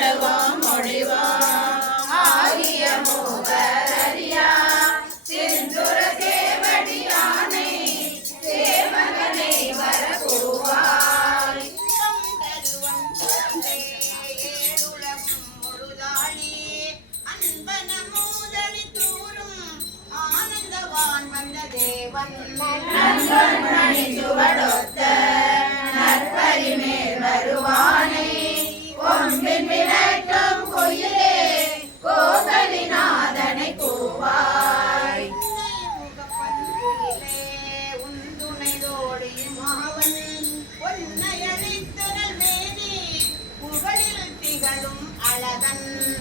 நடுவோம் முடிவோம். ஆகிய மூவர் அறியா. செந்துர சேவடியானை சேவகனை வரக்கூவாய் ஏழுலகும் முழுதாளி அன்பன மூதலி தூரும் ஆனந்தவான் வந்த தேவன். நண்பன் மணி சுவடொத்த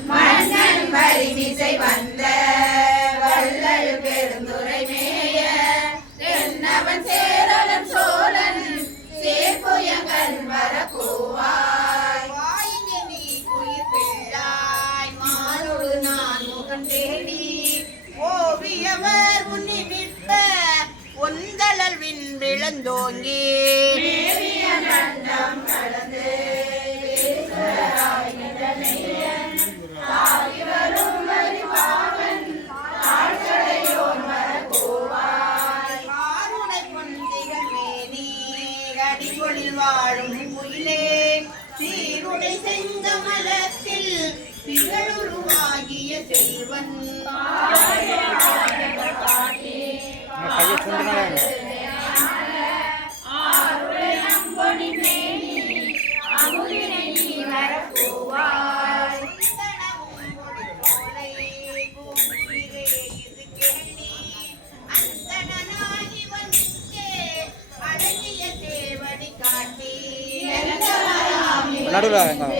மன்னன் வரிமிசை வந்த வள்ளல் பெருந்துரை மேய என்னவன் சேரலன் சோழன் சேர்ப்புயங்கன் வரக்கூவாய் வாயிலே நீ குயிர் பிள்ளாய் மாலோடு நான் முகம் தேடி. ஓவியவர் உன்னி நிற்ப ஒந்தளல் விண் விளந்தோங்கி மேவிய அடிபொழில் வாழும் குயிலே சீருடை செந்தமலத்தில் திகழுருவாகிய செல்வன். அந்தணமும் நடுவில்